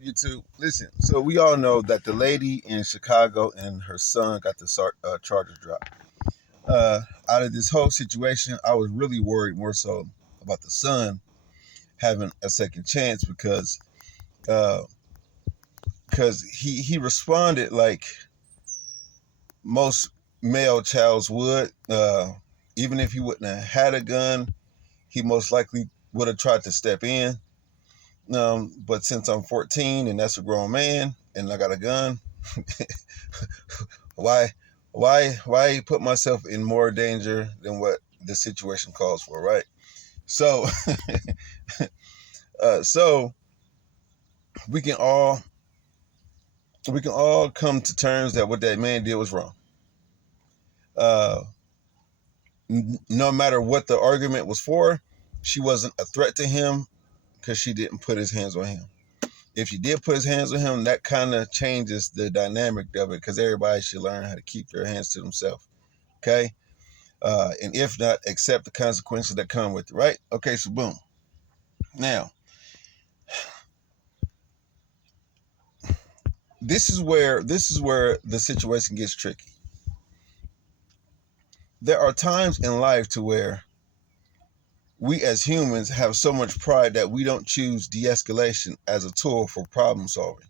up, YouTube? Listen, so we all know that the lady in Chicago and her son got the charges dropped. Out of this whole situation, I was really worried more so about the son having a second chance uh, because he responded like most male childs would. Even if he wouldn't have had a gun, he most likely would have tried to step in. But since I'm 14 and that's a grown man and I got a gun, why why put myself in more danger than what the situation calls for, right? So so we can all come to terms that what that man did was wrong. Uh, no matter what the argument was for, she wasn't a threat to him because she didn't put his hands on him. If she did put his hands on him, that kind of changes the dynamic of it because everybody should learn how to keep their hands to themselves. Okay. And if not, accept the consequences that come with it, right? Okay, so boom. Now, this is where the situation gets tricky. There are times in life to where we as humans have so much pride that we don't choose de-escalation as a tool for problem solving.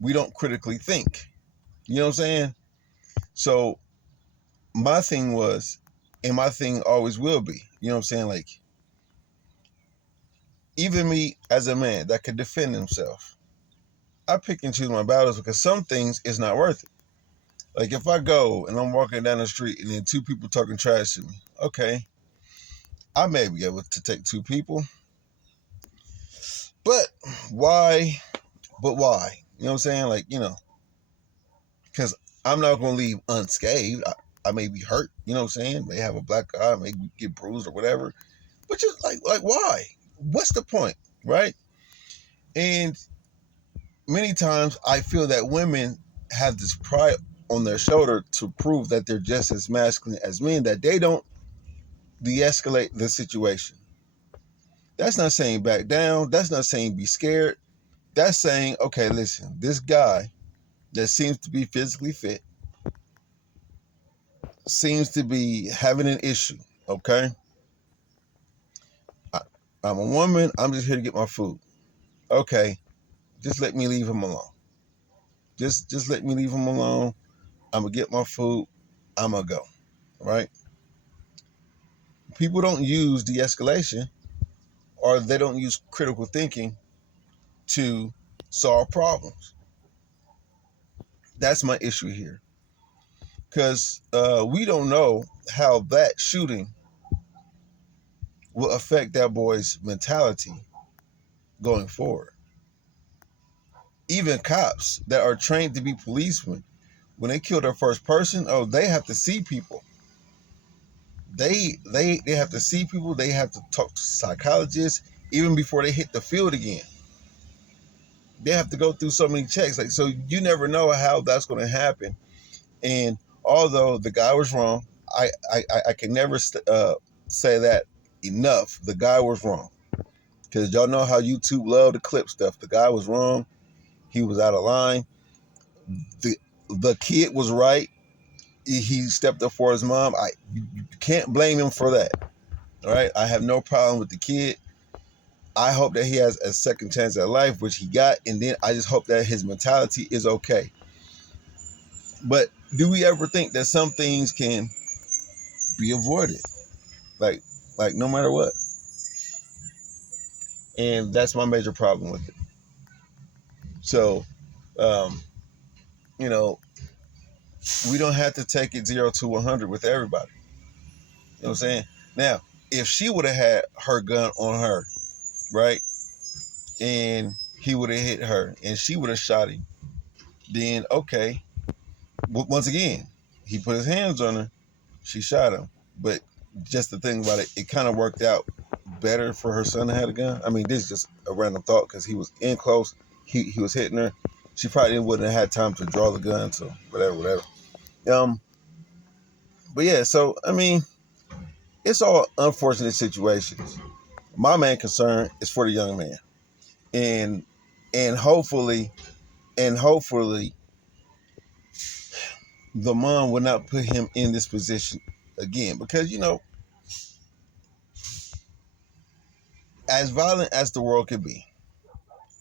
We don't critically think. You know what I'm saying? So my thing was, and my thing always will be, you know what I'm saying? Like, even me as a man that could defend himself, I pick and choose my battles because some things is not worth it. Like if I go and I'm walking down the street and then two people talking trash to me, okay, I may be able to take two people, but why? But why? You know what I'm saying? Like, because I'm not going to leave unscathed. I may be hurt, you know what I'm saying? May have a black eye, may get bruised or whatever. But just like why? What's the point, right? And many times I feel that women have this pride on their shoulder to prove that they're just as masculine as men, that they don't de-escalate the situation. That's not saying back down. That's not saying be scared. That's saying, okay, listen, this guy that seems to be physically fit seems to be having an issue. Okay, I, I'm a woman. I'm just here to get my food. Okay, just let me leave him alone. Just let me leave him alone. I'm gonna get my food. I'm gonna go. Right? People don't use de-escalation, or they don't use critical thinking to solve problems. That's my issue here, because we don't know how that shooting will affect that boy's mentality going forward. Even cops that are trained to be policemen, when they kill their first person, oh, they have to see people. They have to see people. They have to talk to psychologists even before they hit the field again. They have to go through so many checks. Like, so you never know how that's going to happen. And although the guy was wrong, I can never say that enough. The guy was wrong, because y'all know how YouTube love to clip stuff. The guy was wrong. He was out of line. The kid was right. He stepped up for his mom. You can't blame him for that. All right. I have no problem with the kid. I hope that he has a second chance at life, which he got, and then I just hope that his mentality is okay. But do we ever think that some things can be avoided? Like no matter what. And that's my major problem with it. So, um, you know, we don't have to take it 0 to 100 with everybody. You know what I'm saying? Now, if she would have had her gun on her, right, and he would have hit her and she would have shot him, then okay. Once again, he put his hands on her, she shot him. But just the thing about it, it kind of worked out better for her son to have a gun. I mean, this is just a random thought because he was in close. He was hitting her. She probably wouldn't have had time to draw the gun, so whatever. But yeah, so I mean, it's all unfortunate situations. My main concern is for the young man, and and hopefully, and hopefully, the mom will not put him in this position again. Because as violent as the world could be,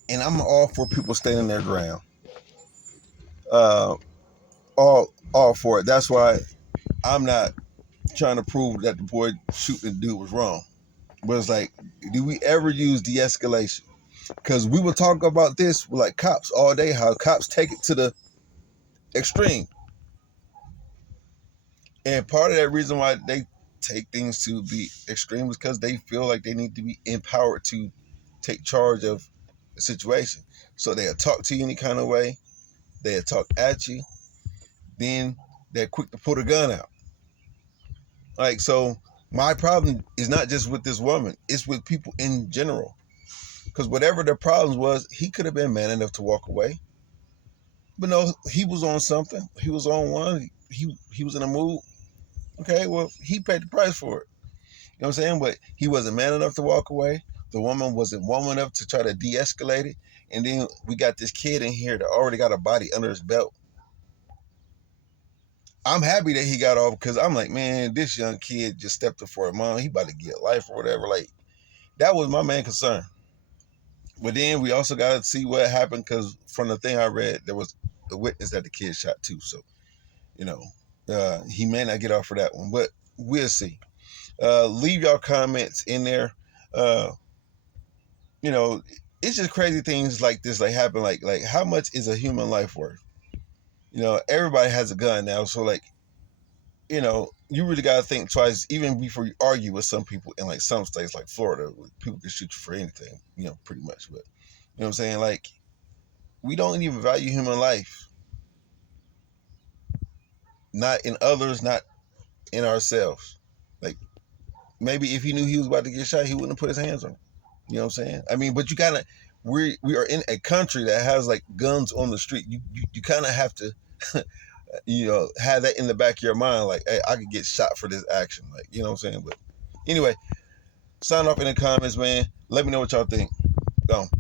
and I'm all for people standing their ground. Uh, all for it. That's why I'm not trying to prove that the boy shooting the dude was wrong. But it's like, do we ever use de-escalation? Because we will talk about this with like cops all day, how cops take it to the extreme. And part of that reason why they take things to the extreme is because they feel like they need to be empowered to take charge of the situation. So they'll talk to you any kind of way, they'll talk at you, then they're quick to pull the gun out. Like, so my problem is not just with this woman, it's with people in general. Because whatever the problems was, he could have been man enough to walk away. But no, he was on something. He was on one. He was in a mood. Okay, well, he paid the price for it. You know what I'm saying? But he wasn't man enough to walk away. The woman wasn't woman enough to try to de-escalate it. And then we got this kid in here that already got a body under his belt. I'm happy that he got off because I'm like, man, this young kid just stepped up for a mom. He about to get life or whatever. Like, that was my main concern. But then we also got to see what happened because from the thing I read, there was a witness that the kid shot too. So, you know, he may not get off for that one, but we'll see. Leave y'all comments in there. Uh, you know, it's just crazy things like this like happen. Like how much is a human life worth? You know, everybody has a gun now, so like, you really gotta think twice even before you argue with some people in like some states like Florida, where people can shoot you for anything. Pretty much. But you know what I'm saying? Like, we don't even value human life. Not in others, not in ourselves. Like, maybe if he knew he was about to get shot, he wouldn't have put his hands on him. You know what I'm saying? I mean, but you gotta, we are in a country that has like guns on the street. You kind of have to, have that in the back of your mind. Like, hey, I could get shot for this action. Like, you know what I'm saying? But anyway, sign off in the comments, man. Let me know what y'all think. Go.